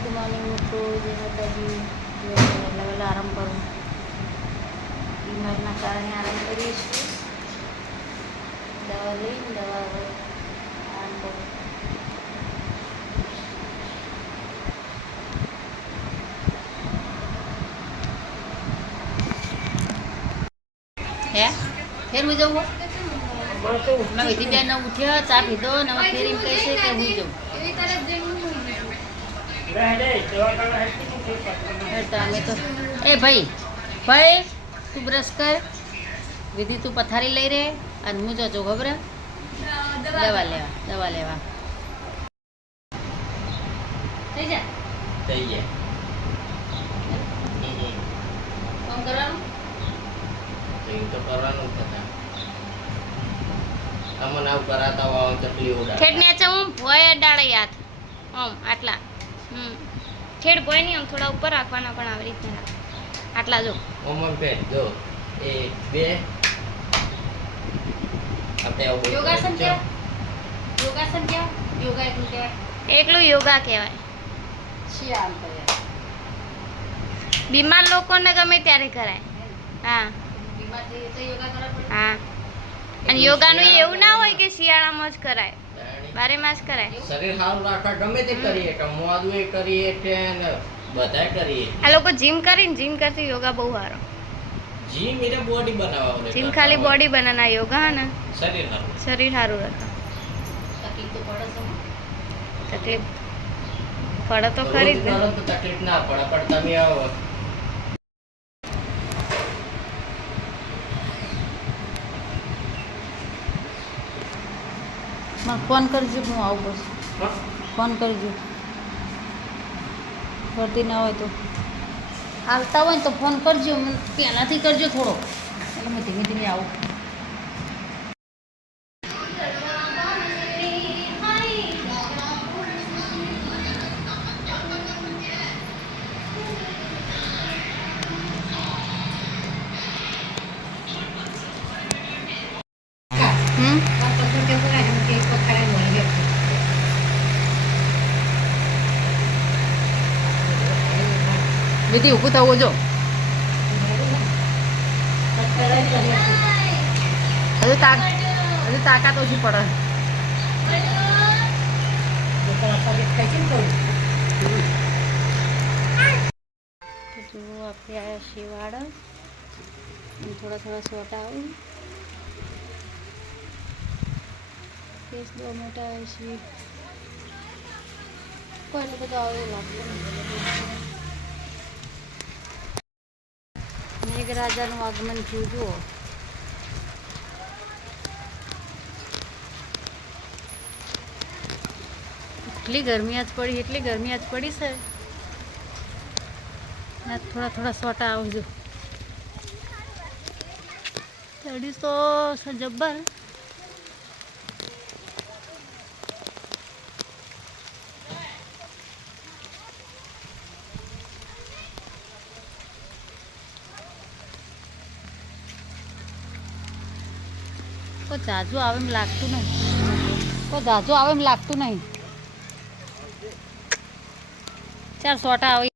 Good morning મિત્રો, જય માતાજી. એટલે આરામ કરું, બીમારના કારણે આરામ કરીએ છીએ. દવા લઈને દવા આરામ કરું. હે ફેર હું જવું મેં વિધિ બેન ઉઠ્યો, ચા પીધો ને હવે ફેર એમ કહે છે કે હું જવું. અમે તો એ ભાઈ તું બ્રશ કર, વિધિ તું પથારી લઈ રે અને હું જજો ખબર દવા લેવા થઈ જાય કામ કરવાનું તો કરવાનું થતા અમને આવું કરાતા હોય તકલીફ ઉડા ઠેડ નેચે હું ભોય ડાળે યાદ આમ આટલા ઠેડ ભોય નહીં આમ થોડા ઉપર રાખવાના, પણ આવી રીતના રાખ આટલા જો ઓમન પે જો 1 2 આપણે આવું યોગાસન કેવાય યોગા એટલું કહેવાય, એકલું યોગા કહેવાય. શિયાળ કહેવાય, બીમાર લોકોને ગમે ત્યારે કરાય. હા બીમાર થઈ તો યોગા કરવા પડે. હા અને યોગાનું એવું ના હોય કે શિયાળામાં જ કરાય, બારે માસ કરાય. શરીર સારું રાખવા ગમે તે કરીએ કે મોદું એ કરીએ કે બધાય કરીએ. આ લોકો જીમ કરીને જીમ કરતી યોગા બહુ સારો. જીમ એટલે બોડી બનાવવા, જીમ ખાલી બોડી બનાના, યોગા હે ને શરીર સારું રાખે. તકલીફ પડે તો ખરી જ ને. તકલીફ ના પડે, પણ તમે આવો ફોન કરજો, હું આવું બસ. ફોન કરજો, ફરતી ના હોય તો આવતા હોય ને તો ફોન કરજો, મને પહેલાંથી કરજો થોડો, એટલે હું ધીમે ધીમે આવું. વિધિ ઊભું થવું જો, હજુ તાકાત ઓછી પડે. જો આપણે આવ્યા શિવાળા, થોડા સોટા આવું, કેસ 2 મોટા આવે છે, કોઈને બધું આવું લાગતું. મેઘરાજાનું આગમન થયું જુઓ. એટલી ગરમી આજ પડી છે. થોડા સોટા આવજો. ચડી તો જબ્બર. કોઈ જાજુ આવે એમ લાગતું નહીં. 4 સોટા આવે